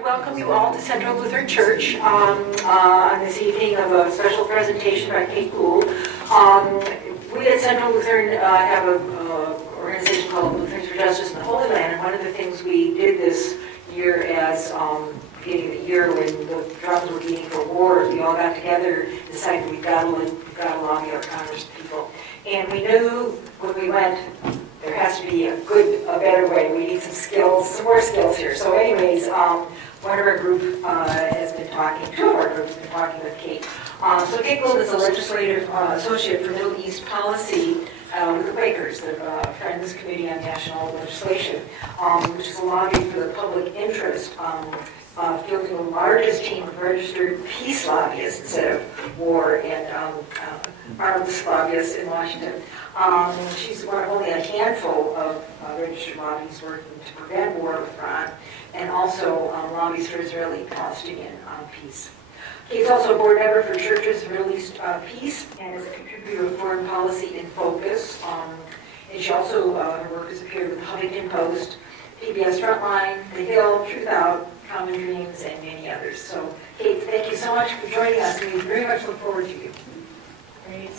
to welcome you all to Central Lutheran Church on this evening of a special presentation by Kate Gould. We at Central Lutheran have an organization called Lutherans for Justice in the Holy Land, and one of the things we did this year as beginning of the year when the drums were beating for war, we all got together and decided we've got to lobby our Congress people. And we knew when we went, there has to be a better way. We need some skills, some more skills here. So anyways, one of our group has been talking, two of our groups have been talking with Kate. So Kate Gould is a legislative associate for Middle East policy with the Quakers, the Friends Committee on National Legislation, which is a lobby for the public interest, fielding the largest team of registered peace lobbyists instead of war and arms lobbyists in Washington. She's one of only a handful of registered lobbyists working to prevent war with Iran, and also lobbies for Israeli-Palestinian peace. Kate's also a board member for Churches of Middle East Peace and is a contributor of Foreign Policy in Focus. And she also, her work has appeared with the Huffington Post, PBS Frontline, The Hill, Truth Out, Common Dreams, and many others. So, Kate, thank you so much for joining us. We very much look forward to you. Great.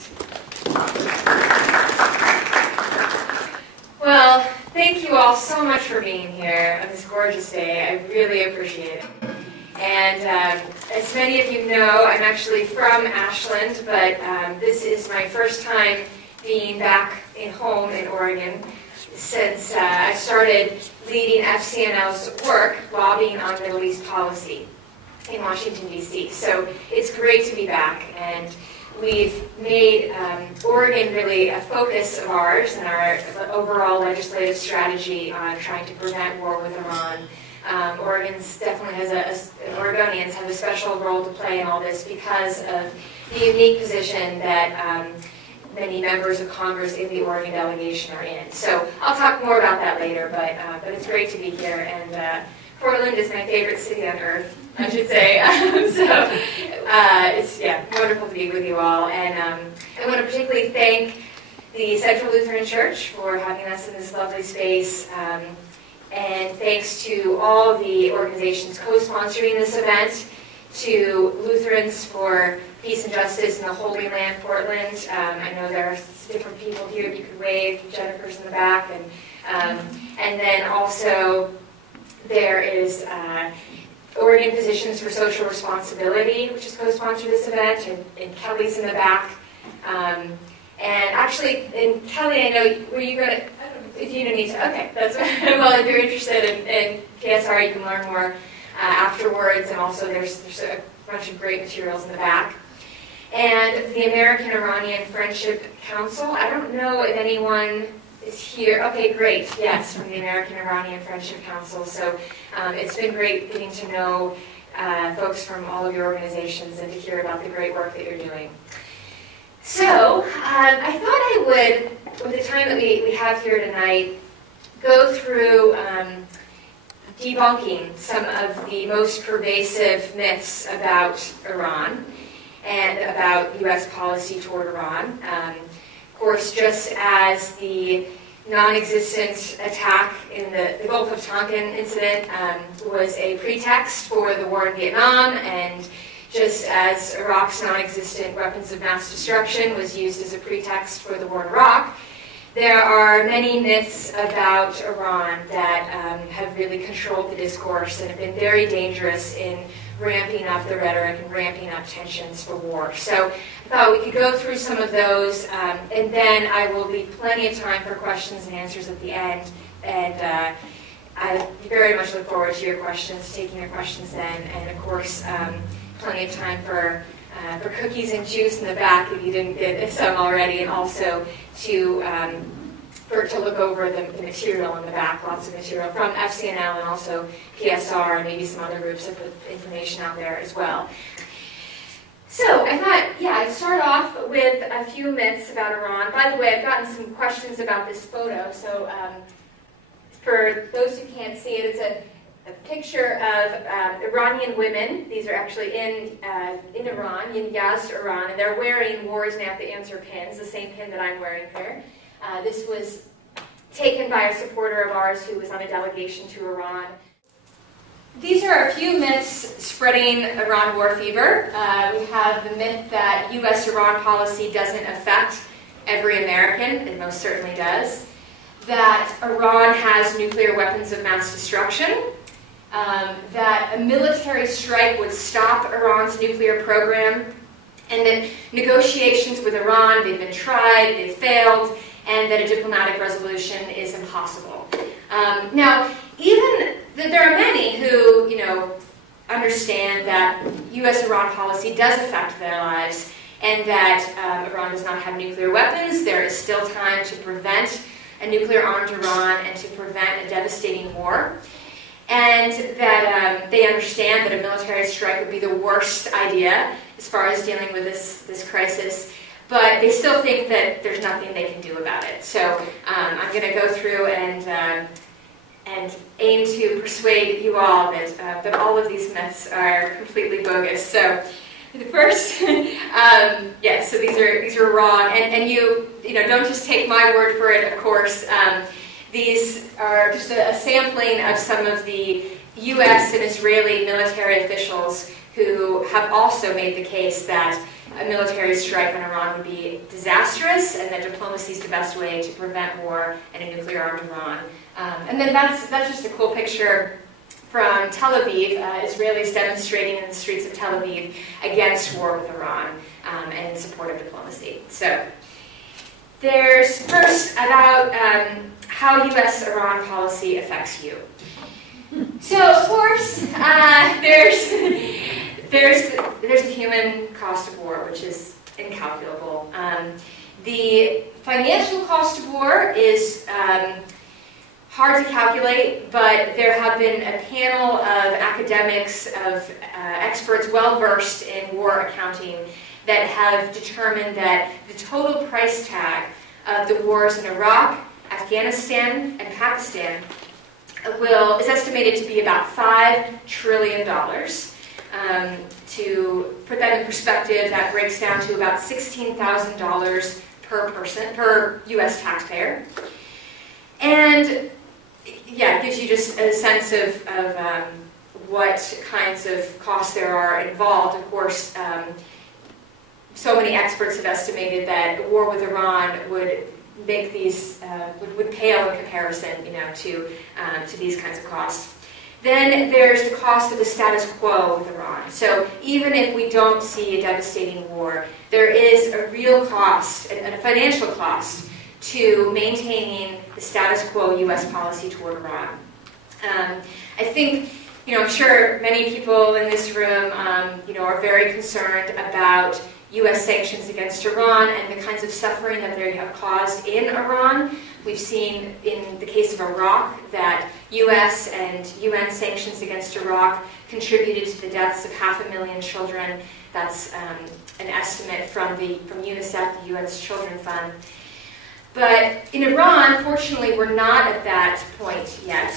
Well, thank you all so much for being here on this gorgeous day. I really appreciate it. And as many of you know, I'm actually from Ashland, but this is my first time being back home in Oregon since I started leading FCNL's work lobbying on Middle East policy in Washington, D.C. So it's great to be back, and we've made Oregon really a focus of ours and our overall legislative strategy on trying to prevent war with Iran. Oregon's definitely has Oregonians have a special role to play in all this because of the unique position that many members of Congress in the Oregon delegation are in. So I'll talk more about that later, but it's great to be here, and Portland is my favorite city on earth, I should say. So it's wonderful to be with you all, and I want to particularly thank the Central Lutheran Church for having us in this lovely space. And thanks to all the organizations co-sponsoring this event, to Lutherans for Peace and Justice in the Holy Land, Portland. I know there are different people here. You could wave. Jennifer's in the back. And then also there is Oregon Physicians for Social Responsibility, which has co-sponsored this event, and Kelly's in the back. And actually, and Kelly, I know, were you going to... If you don't need to, okay, that's well. If you're interested in PSR, you can learn more afterwards, and also there's a bunch of great materials in the back. And the American-Iranian Friendship Council. I don't know if anyone is here. Okay, great. Yes, from the American-Iranian Friendship Council. So it's been great getting to know folks from all of your organizations and to hear about the great work that you're doing. So I thought I would, with the time that we have here tonight, go through debunking some of the most pervasive myths about Iran and about U.S. policy toward Iran. Of course, just as the non-existent attack in the Gulf of Tonkin incident was a pretext for the war in Vietnam, and just as Iraq's non-existent weapons of mass destruction was used as a pretext for the war in Iraq, there are many myths about Iran that have really controlled the discourse and have been very dangerous in ramping up the rhetoric and ramping up tensions for war. So I thought we could go through some of those, and then I will leave plenty of time for questions and answers at the end. And I very much look forward to your questions, taking your questions then, and of course, plenty of time for cookies and juice in the back if you didn't get some already, and also to look over the material in the back, lots of material from FCNL and also PSR, and maybe some other groups have put information out there as well. So I thought, I'd start off with a few myths about Iran. By the way, I've gotten some questions about this photo, so for those who can't see it, it's a picture of Iranian women. These are actually in Iran, in Yazd, Iran, and they're wearing Wars Map the Answer pins, the same pin that I'm wearing here. This was taken by a supporter of ours who was on a delegation to Iran. These are a few myths spreading Iran war fever. We have the myth that U.S.-Iran policy doesn't affect every American. It most certainly does. That Iran has nuclear weapons of mass destruction. That a military strike would stop Iran's nuclear program. And that negotiations with Iran, they've been tried, they've failed, and that a diplomatic resolution is impossible. Now, even there are many who, understand that U.S.-Iran policy does affect their lives, and that Iran does not have nuclear weapons. There is still time to prevent a nuclear-armed Iran and to prevent a devastating war, and that they understand that a military strike would be the worst idea as far as dealing with this crisis. But they still think that there's nothing they can do about it. So I'm going to go through and aim to persuade you all that all of these myths are completely bogus. So the first, so these are wrong, and you don't just take my word for it. Of course, these are just a sampling of some of the U.S. and Israeli military officials who have also made the case that a military strike on Iran would be disastrous, and that diplomacy is the best way to prevent war and a nuclear-armed Iran. And then that's just a cool picture from Tel Aviv, Israelis demonstrating in the streets of Tel Aviv against war with Iran and in support of diplomacy. So there's first about how U.S.-Iran policy affects you. So of course, there's the human cost of war, which is incalculable. The financial cost of war is hard to calculate, but there have been a panel of academics, of experts well-versed in war accounting that have determined that the total price tag of the wars in Iraq, Afghanistan, and Pakistan is estimated to be about $5 trillion. To put that in perspective, that breaks down to about $16,000 per person, per U.S. taxpayer. And yeah, it gives you just a sense of what kinds of costs there are involved. Of course, so many experts have estimated that a war with Iran would make these would pale in comparison, to these kinds of costs. Then there's the cost of the status quo with Iran. So even if we don't see a devastating war, there is a real cost, a financial cost, to maintaining the status quo U.S. policy toward Iran. I think, I'm sure many people in this room, are very concerned about U.S. sanctions against Iran and the kinds of suffering that they have caused in Iran. We've seen in the case of Iraq that U.S. and UN sanctions against Iraq contributed to the deaths of 500,000 children. That's an estimate from UNICEF, the UN's Children's Fund. But in Iran, fortunately, we're not at that point yet,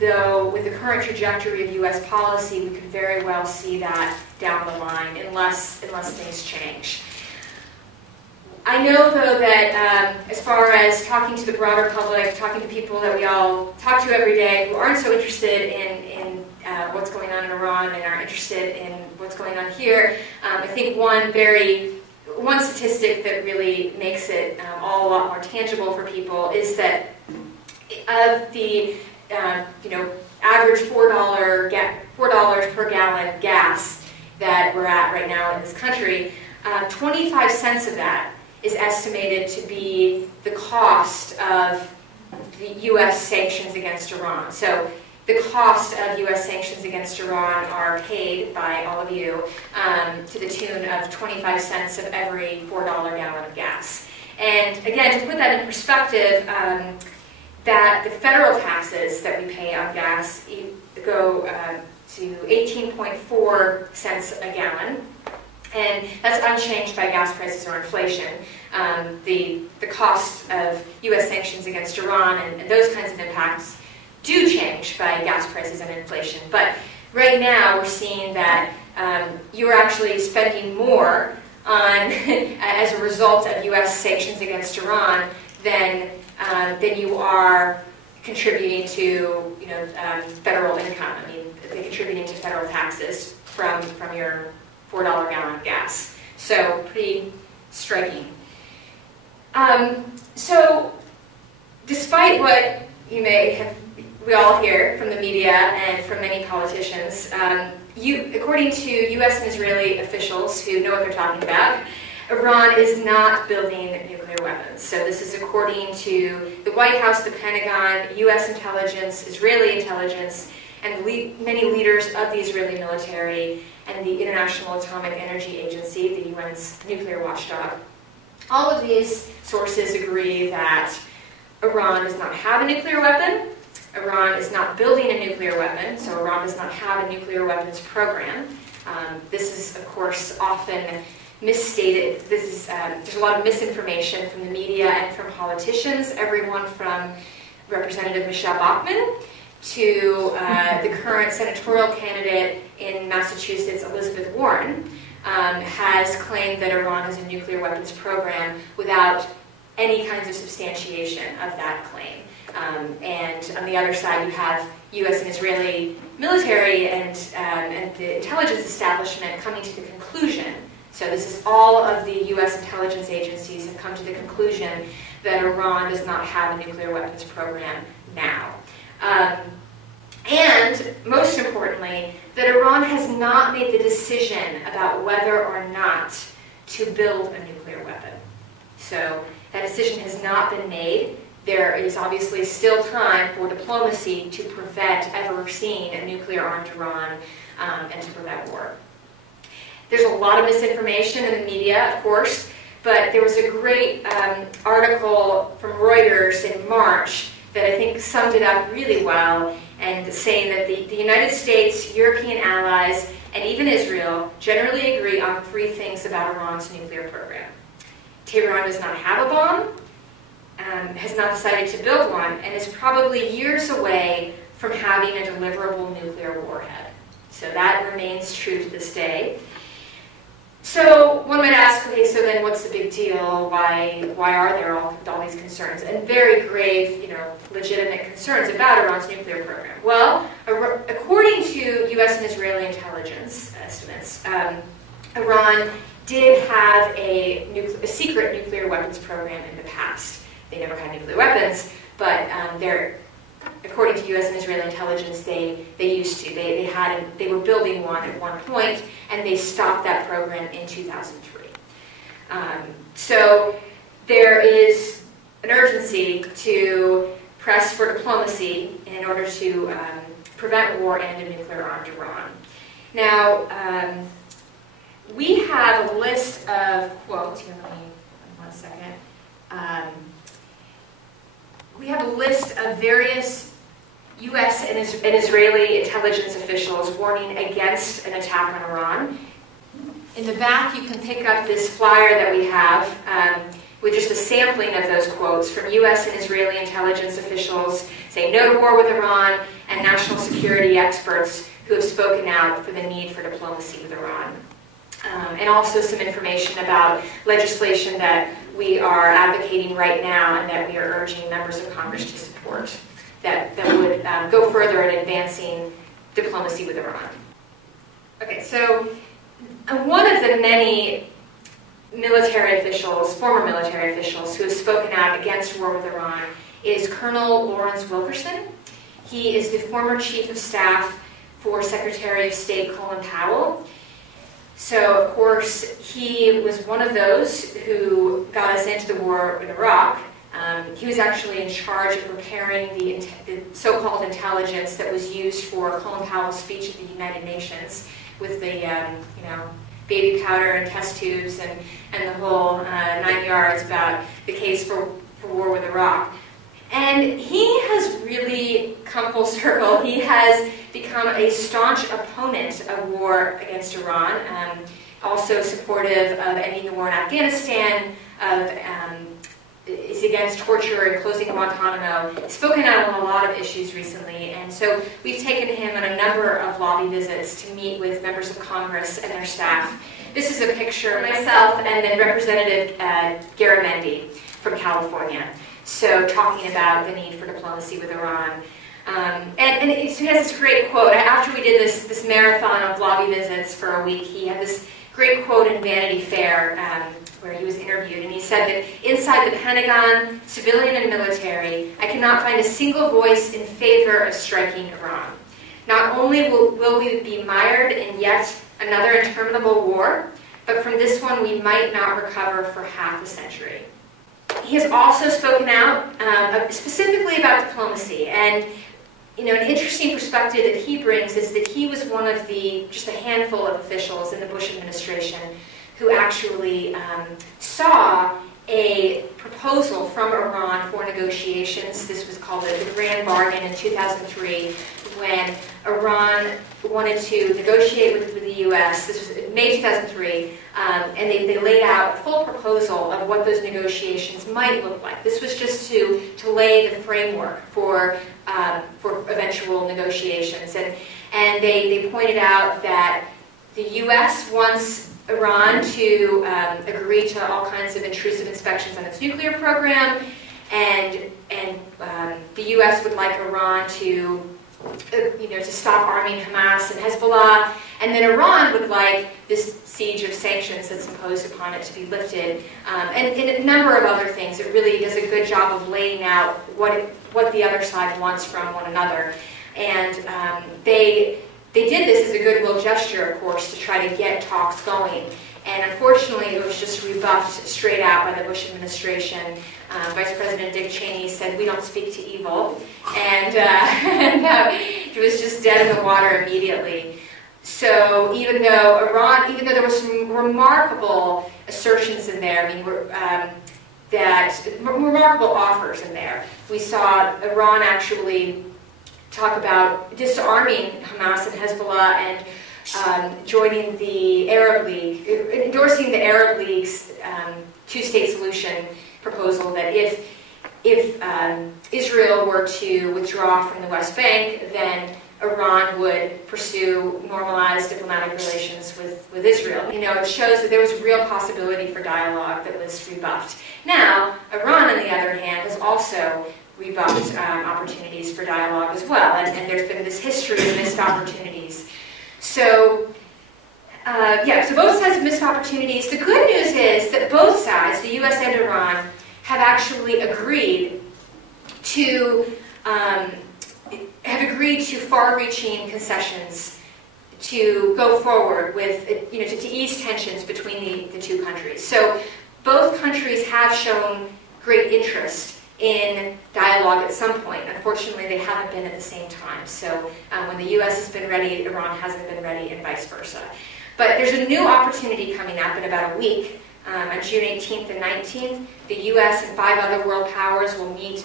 though with the current trajectory of U.S. policy, we could very well see that down the line, unless things change. I know, though, that as far as talking to the broader public, talking to people that we all talk to every day who aren't so interested in what's going on in Iran and are interested in what's going on here, I think one statistic that really makes it all a lot more tangible for people is that of the average $4 per gallon gas that we're at right now in this country, 25 cents of that is estimated to be the cost of the U.S. sanctions against Iran. So the cost of U.S. sanctions against Iran are paid by all of you to the tune of 25 cents of every $4 gallon of gas. And again, to put that in perspective, that the federal taxes that we pay on gas go to 18.4 cents a gallon. And that's unchanged by gas prices or inflation. The cost of U.S. sanctions against Iran and those kinds of impacts do change by gas prices and inflation. But right now we're seeing that you're actually spending more on, as a result of U.S. sanctions against Iran than you are contributing to federal income. I mean, they're contributing to federal taxes from your $4 gallon of gas. So pretty striking. So despite what we all hear from the media and from many politicians, according to U.S. and Israeli officials who know what they're talking about, Iran is not building nuclear weapons. So this is according to the White House, the Pentagon, U.S. intelligence, Israeli intelligence, and many leaders of the Israeli military and the International Atomic Energy Agency, the UN's nuclear watchdog. All of these sources agree that Iran does not have a nuclear weapon. Iran is not building a nuclear weapon, so Iran does not have a nuclear weapons program. This is, of course, often misstated. There's a lot of misinformation from the media and from politicians, everyone from Representative Michelle Bachmann to the current senatorial candidate in Massachusetts, Elizabeth Warren, has claimed that Iran has a nuclear weapons program without any kinds of substantiation of that claim. And on the other side, you have U.S. and Israeli military and the intelligence establishment coming to the conclusion. So this is all of the U.S. intelligence agencies have come to the conclusion that Iran does not have a nuclear weapons program now. And most importantly, that Iran has not made the decision about whether or not to build a nuclear weapon. So that decision has not been made. There is obviously still time for diplomacy to prevent ever seeing a nuclear-armed Iran and to prevent war. There's a lot of misinformation in the media, of course, but there was a great article from Reuters in March that I think summed it up really well, and saying that the United States, European allies, and even Israel generally agree on three things about Iran's nuclear program. Tehran does not have a bomb, has not decided to build one, and is probably years away from having a deliverable nuclear warhead. So that remains true to this day. So one might ask, okay, so then what's the big deal? Why are there all these concerns? And very grave, legitimate concerns about Iran's nuclear program. Well, according to U.S. and Israeli intelligence estimates, Iran did have a secret nuclear weapons program in the past. They never had nuclear weapons, but according to U.S. and Israeli intelligence, they used to. They were building one at one point, and they stopped that program in 2003. So there is an urgency to press for diplomacy in order to prevent war and a nuclear-armed Iran. Now, we have a list of quotes. Here, let me 1 second. We have a list of various U.S. and Israeli intelligence officials warning against an attack on Iran. In the back, you can pick up this flyer that we have with just a sampling of those quotes from U.S. and Israeli intelligence officials saying no to war with Iran, and national security experts who have spoken out for the need for diplomacy with Iran. And also some information about legislation that we are advocating right now and that we are urging members of Congress to support that would go further in advancing diplomacy with Iran. Okay, so one of the many military officials, former military officials, who have spoken out against war with Iran is Colonel Lawrence Wilkerson. He is the former chief of staff for Secretary of State Colin Powell. So, of course, he was one of those who got us into the war in Iraq. He was actually in charge of preparing the so-called intelligence that was used for Colin Powell's speech at the United Nations, with the, baby powder and test tubes and the whole 9 yards about the case for war with Iraq. And he has really come full circle. He has become a staunch opponent of war against Iran, also supportive of ending the war in Afghanistan, is against torture and closing Guantanamo, spoken out on a lot of issues recently, and so we've taken him on a number of lobby visits to meet with members of Congress and their staff. This is a picture of myself and then Representative Garamendi from California. So talking about the need for diplomacy with Iran. And he has this great quote. After we did this marathon of lobby visits for a week, he had this great quote in Vanity Fair where he was interviewed, and he said that inside the Pentagon, civilian and military, I cannot find a single voice in favor of striking Iran. Not only will we be mired in yet another interminable war, but from this one we might not recover for half a century. He has also spoken out specifically about diplomacy, and an interesting perspective that he brings is that he was one of just a handful of officials in the Bush administration who actually saw a proposal from Iran for negotiations. This was called the Grand Bargain in 2003, when Iran wanted to negotiate with the U.S. This was May 2003, and they laid out a full proposal of what those negotiations might look like. This was just to lay the framework for eventual negotiations, and they pointed out that the U.S. wants Iran to agree to all kinds of intrusive inspections on its nuclear program, and the U.S. would like Iran to stop arming Hamas and Hezbollah, and then Iran would like this siege of sanctions that's imposed upon it to be lifted, and a number of other things. It really does a good job of laying out what the other side wants from one another, and they did this as a goodwill gesture, of course, to try to get talks going. And unfortunately, it was just rebuffed straight out by the Bush administration. Vice President Dick Cheney said, "We don't speak to evil," and it was just dead in the water immediately. So even though there were some remarkable assertions in there, remarkable offers in there, we saw Iran actually talk about disarming Hamas and Hezbollah and joining the Arab League, endorsing the Arab League's two-state solution proposal that if Israel were to withdraw from the West Bank, then Iran would pursue normalized diplomatic relations with Israel. It shows that there was real possibility for dialogue that was rebuffed. Now, Iran, on the other hand, has also rebuffed opportunities for dialogue as well, and there's been this history of missed opportunities. So both sides have missed opportunities. The good news is that both sides, the U.S. and Iran, have actually agreed to far-reaching concessions to go forward with, to ease tensions between the two countries. So both countries have shown great interest in dialogue at some point. Unfortunately, they haven't been at the same time. So when the U.S. has been ready, Iran hasn't been ready, and vice versa. But there's a new opportunity coming up in about a week. On June 18th and 19th, the U.S. and 5 other world powers will meet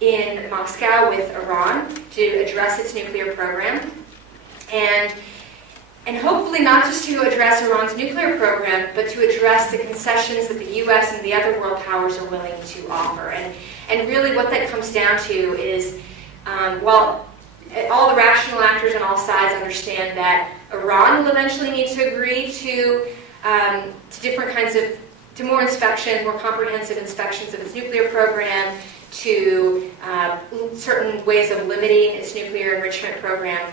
in Moscow with Iran to address its nuclear program. And hopefully not just to address Iran's nuclear program, but to address the concessions that the U.S. and the other world powers are willing to offer. And really what that comes down to is, while all the rational actors on all sides understand that Iran will eventually need to agree to different kinds to more inspections, more comprehensive inspections of its nuclear program, to certain ways of limiting its nuclear enrichment program.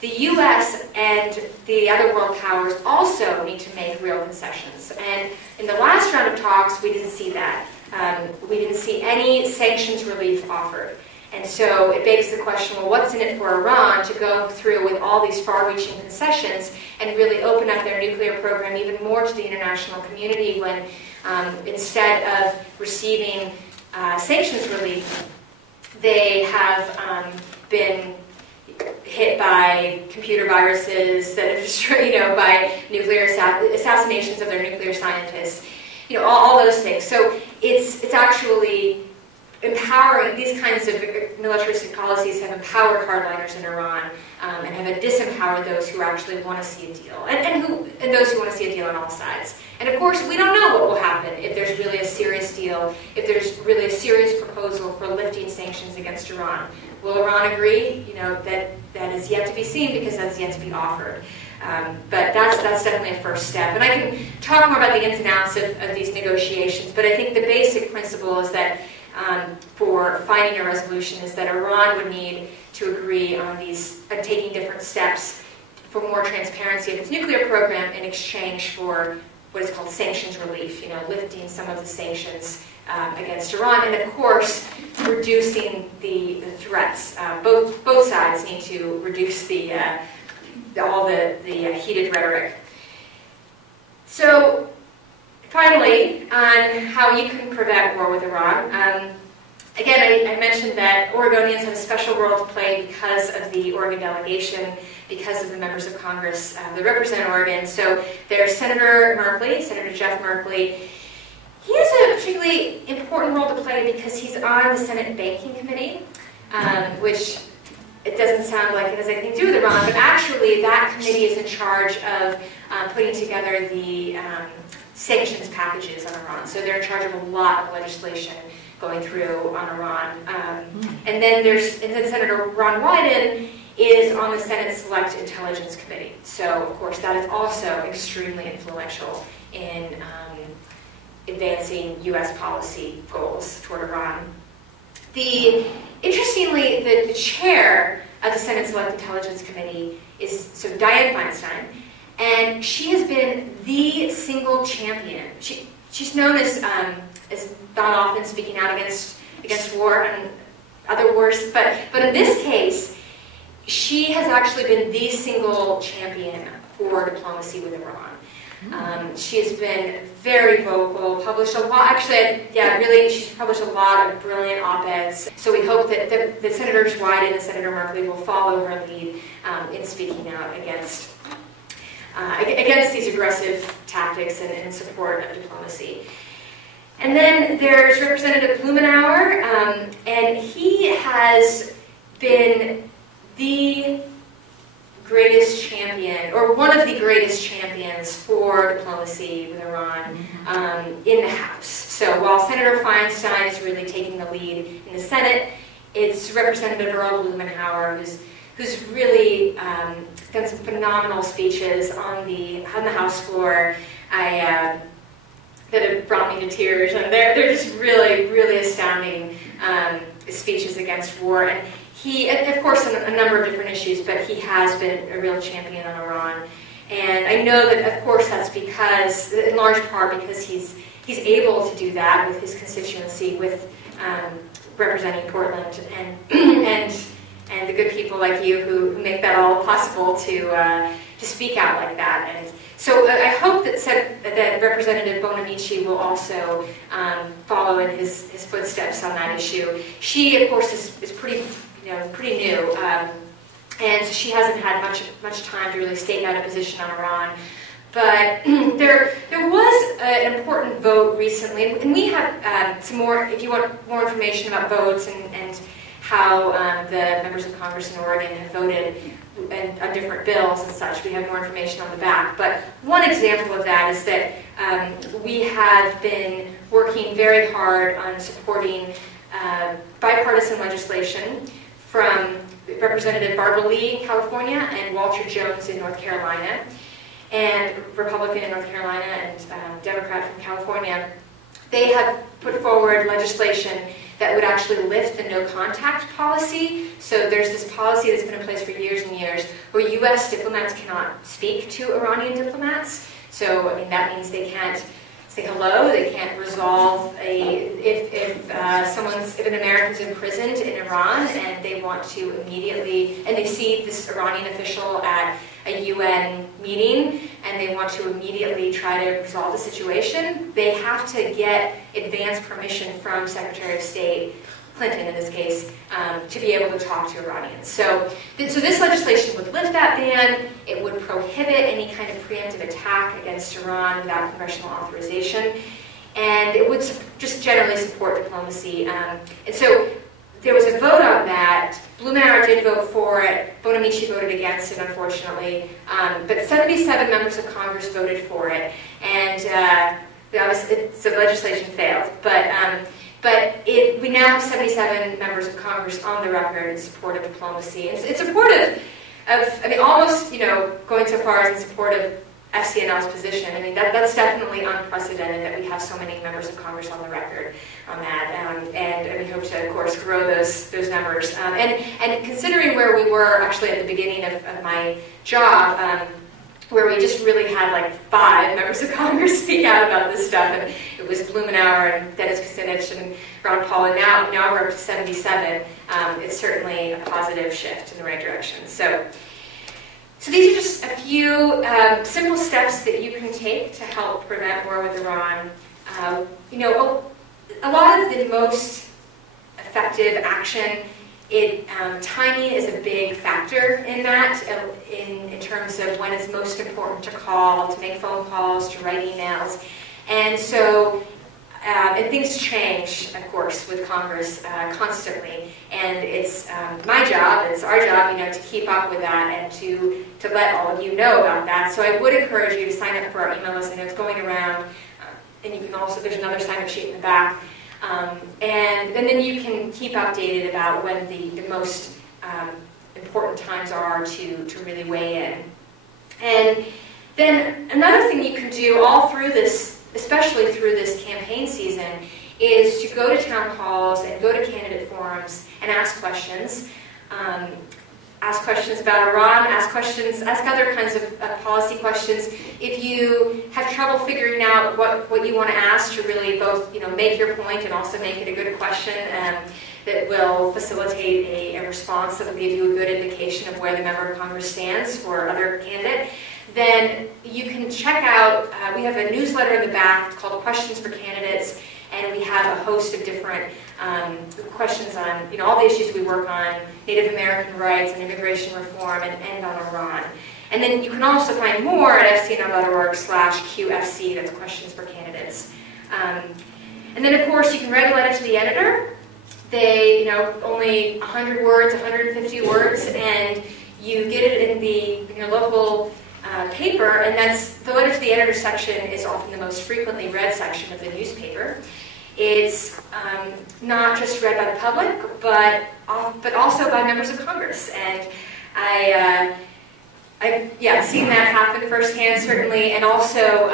The U.S. and the other world powers also need to make real concessions. And in the last round of talks, we didn't see that. We didn't see any sanctions relief offered. And so it begs the question, well, what's in it for Iran to go through with all these far-reaching concessions and really open up their nuclear program even more to the international community when instead of receiving sanctions relief, they have been hit by computer viruses that have destroyed, by nuclear assassinations of their nuclear scientists, all those things. So it's actually empowering. These kinds of militaristic policies have empowered hardliners in Iran and have disempowered those who actually want to see a deal, and those who want to see a deal on all sides. And of course, we don't know what will happen if there's really a serious deal, if there's really a serious proposal for lifting sanctions against Iran. Will Iran agree? That is yet to be seen because that's yet to be offered. But that's definitely a first step. And I can talk more about the ins and outs of these negotiations, but I think the basic principle is that for finding a resolution is that Iran would need to agree on taking different steps for more transparency of its nuclear program in exchange for what is called sanctions relief, lifting some of the sanctions against Iran, and of course, reducing the threats. Both sides need to reduce all the heated rhetoric. So, finally, on how you can prevent war with Iran. Again, I mentioned that Oregonians have a special role to play because of the Oregon delegation, because of the members of Congress that represent Oregon. So there's Senator Jeff Merkley. He has a particularly important role to play because he's on the Senate Banking Committee, which it doesn't sound like it has anything to do with Iran, but actually that committee is in charge of putting together the sanctions packages on Iran. So they're in charge of a lot of legislation going through on Iran. And then Senator Ron Wyden is on the Senate Select Intelligence Committee. So, of course, that is also extremely influential in advancing U.S. policy goals toward Iran. Interestingly, the chair of the Senate Select Intelligence Committee is Dianne Feinstein, and she has been the single champion. She's known as not often speaking out against war and other wars, but in this case, she has actually been the single champion for diplomacy with Iran. She has been very vocal, published a lot. Actually, she's published a lot of brilliant op-eds. So we hope that the Senators Wyden and Senator Merkley will follow her lead in speaking out against these aggressive tactics and in support of diplomacy. And then there's Representative Blumenauer, and he has been the greatest champion, or one of the greatest champions for diplomacy with Iran in the House. So while Senator Feinstein is really taking the lead in the Senate, it's Representative Earl Blumenauer who's really done some phenomenal speeches on the House floor. That have brought me to tears, and they're just really, really astounding speeches against war. And he, of course, on a number of different issues, but he has been a real champion on Iran. And I know that, of course, that's because, in large part, because he's able to do that with his constituency, with representing Portland, and the good people like you who make that all possible to speak out like that. And so I hope that Representative Bonamici will also follow in his footsteps on that issue. She, of course, is pretty new, and she hasn't had much time to really stake out a position on Iran. But there was an important vote recently, and we have some more. If you want more information about votes and how the members of Congress in Oregon have voted on different bills and such, we have more information on the back. But one example of that is that we have been working very hard on supporting bipartisan legislation from Representative Barbara Lee in California and Walter Jones in North Carolina, and Republican in North Carolina and Democrat from California. They have put forward legislation that would actually lift the no-contact policy. So there's this policy that's been in place for years and years where U.S. diplomats cannot speak to Iranian diplomats. So, I mean, that means they can't say hello, they can't resolve if an American's imprisoned in Iran and they want to immediately, and they see this Iranian official at a UN meeting and they want to immediately try to resolve the situation, they have to get advance permission from Secretary of State Clinton, in this case, to be able to talk to Iranians. So this legislation would lift that ban. It would prohibit any kind of preemptive attack against Iran without congressional authorization, and it would just generally support diplomacy. And so there was a vote on that. Blumenauer did vote for it. Bonamici voted against it, unfortunately. But 77 members of Congress voted for it, and so the legislation failed. But we now have 77 members of Congress on the record in support of diplomacy. It's supportive of, I mean, almost, going so far as in support of FCNL's position. I mean, that's definitely unprecedented that we have so many members of Congress on the record on that, and we hope to, of course, grow those numbers. And considering where we were actually at the beginning of my job, where we just really had like 5 members of Congress speak out about this stuff, and it was Blumenauer and Dennis Kucinich and Ron Paul, and now we're up to 77. It's certainly a positive shift in the right direction. So these are just a few simple steps that you can take to help prevent war with Iran. You know, a lot of the most effective action, timing is a big factor in that, in terms of when it's most important to call, to make phone calls, to write emails. And so, and things change, of course, with Congress constantly. And it's my job, it's our job, you know, to keep up with that and to let all of you know about that. So I would encourage you to sign up for our email list. I know it's going around. And you can also, there's another sign-up sheet in the back. And then you can keep updated about when the most important times are to really weigh in. And then another thing you can do all through this, especially through this campaign season, is to go to town halls and go to candidate forums and ask questions. Ask questions about Iran, ask other kinds of policy questions. If you have trouble figuring out what you want to ask to really both, you know, make your point and also make it a good question that will facilitate a response that will give you a good indication of where the member of Congress stands for other candidate, then you can check out, we have a newsletter in the back called Questions for Candidates, and we have a host of different questions on, you know, all the issues we work on, Native American rights and immigration reform, and on Iran. And then you can also find more at fcnl.org/QFC, that's Questions for Candidates. And then, of course, you can write a letter to the editor. They, you know, only 100 words, 150 words, and you get it in your local paper, and that's the letter to the editor section is often the most frequently read section of the newspaper. It's not just read by the public, but also by members of Congress, and I've seen that happen firsthand, certainly, and also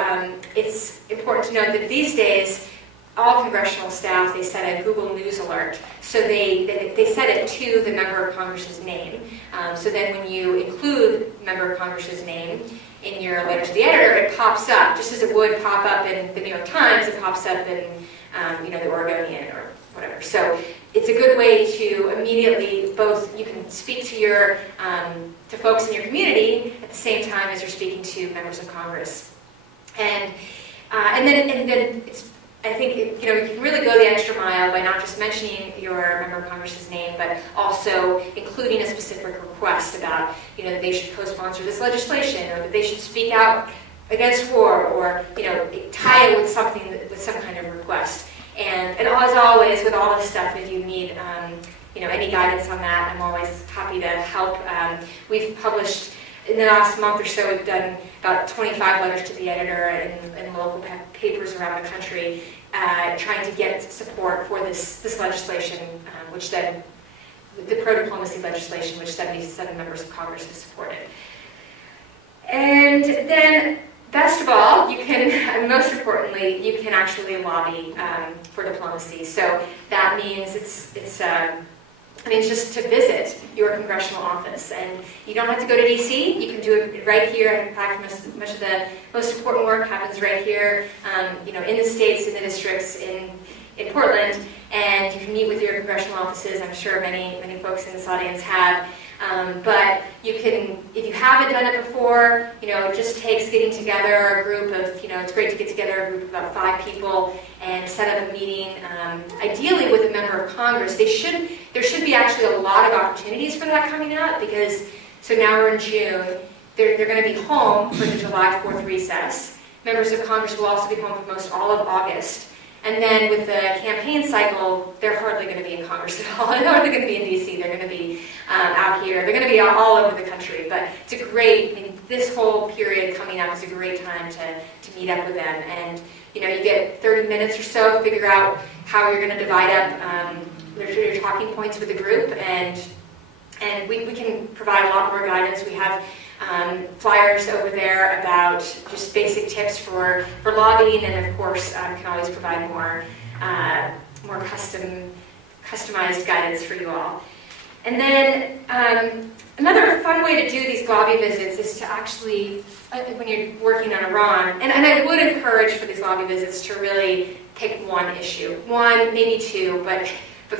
it's important to note that these days all congressional staff, they set a Google News alert, so they set it to the member of Congress's name. So then when you include member of Congress's name in your letter to the editor, it pops up, just as it would pop up in the New York Times, it pops up in the Oregonian or whatever. So it's a good way to immediately both, you can speak to to folks in your community at the same time as you're speaking to members of Congress. And then it's, I think you can really go the extra mile by not just mentioning your member of Congress's name, but also including a specific request about, that they should co-sponsor this legislation, or that they should speak out against war, or tie it with something, with some kind of request. And as always, with all this stuff, if you need any guidance on that, I'm always happy to help. We've published, in the last month or so, we've done about 25 letters to the editor in local papers around the country, trying to get support for this legislation, which then, the pro-diplomacy legislation, which 77 members of Congress have supported. And then, best of all, you can, and most importantly, you can actually lobby for diplomacy. So that means it's just to visit your congressional office, and you don't have to go to DC. You can do it right here. In fact, much of the most important work happens right here, in the states, in the districts, in Portland, and you can meet with your congressional offices. I'm sure many folks in this audience have. But you can, if you haven't done it before, it just takes getting together a group of, it's great to get together a group of about 5 people and set up a meeting, ideally with a member of Congress. There should be actually a lot of opportunities for that coming up, because, so now we're in June, they're going to be home for the July 4th recess. Members of Congress will also be home for most all of August. And then with the campaign cycle, they're hardly going to be in Congress at all. They're hardly going to be in D.C. They're going to be out here. They're going to be all over the country. But it's a great, this whole period coming up is a great time to meet up with them. And, you get 30 minutes or so to figure out how you're going to divide up your talking points with the group. And we can provide a lot more guidance. We have flyers over there about just basic tips for lobbying, and of course can always provide more customized guidance for you all. And then another fun way to do these lobby visits is to actually, when you're working on Iran, and I would encourage for these lobby visits to really pick one issue, one, maybe two, but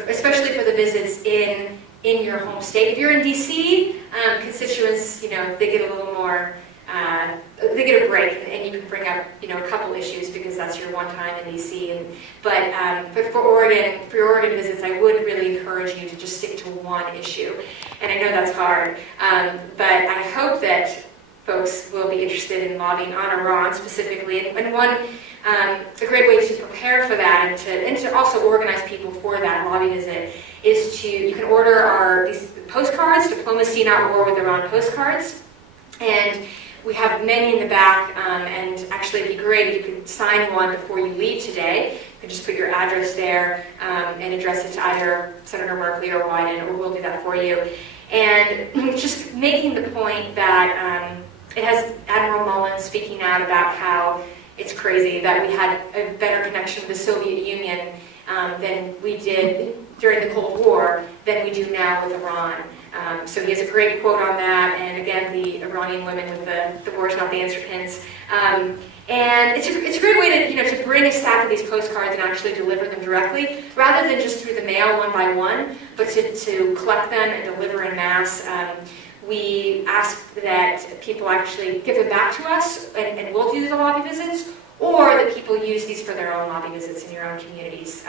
especially for the visits in your home state. If you're in DC, constituents, they get a little more, they get a break, and you can bring up, a couple issues because that's your one time in DC. But for your Oregon visits, I would really encourage you to just stick to one issue. And I know that's hard, but I hope that folks will be interested in lobbying on Iran specifically. And one, a great way to prepare for that and to also organize people for that lobby visit is you can order these postcards, Diplomacy Not War with Iran postcards, and we have many in the back, and actually it'd be great if you could sign one before you leave today. You can just put your address there and address it to either Senator Merkley or Wyden, or we'll do that for you. And just making the point that it has Admiral Mullen speaking out about how it's crazy that we had a better connection with the Soviet Union than we did during the Cold War than we do now with Iran. So he has a great quote on that, and again, the Iranian women with the war is not the answer hints. And it's a great way to bring a stack of these postcards and actually deliver them directly, rather than just through the mail one by one, but to collect them and deliver en masse. We ask that people actually give them back to us, and we'll do the lobby visits, or that people use these for their own lobby visits in your own communities.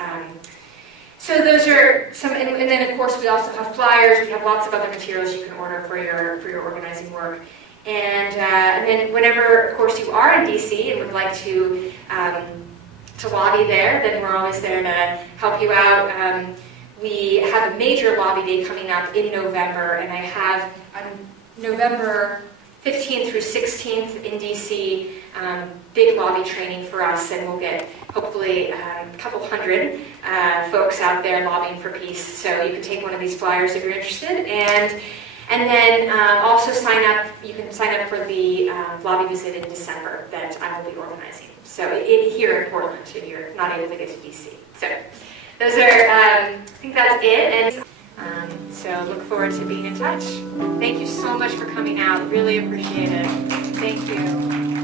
So those are some, and then of course we also have flyers. We have lots of other materials you can order for your organizing work. And then whenever, of course, you are in DC and would like to lobby there, then we're always there to help you out. We have a major lobby day coming up in November, and I have on November 15th through 16th in DC, big lobby training for us, and we'll get hopefully a couple hundred folks out there lobbying for peace. So you can take one of these flyers if you're interested, and then also sign up. You can sign up for the lobby visit in December that I will be organizing. So here in Portland, if you're not able to get to DC. So those are, I think that's it. And so look forward to being in touch. Thank you so much for coming out. Really appreciate it. Thank you.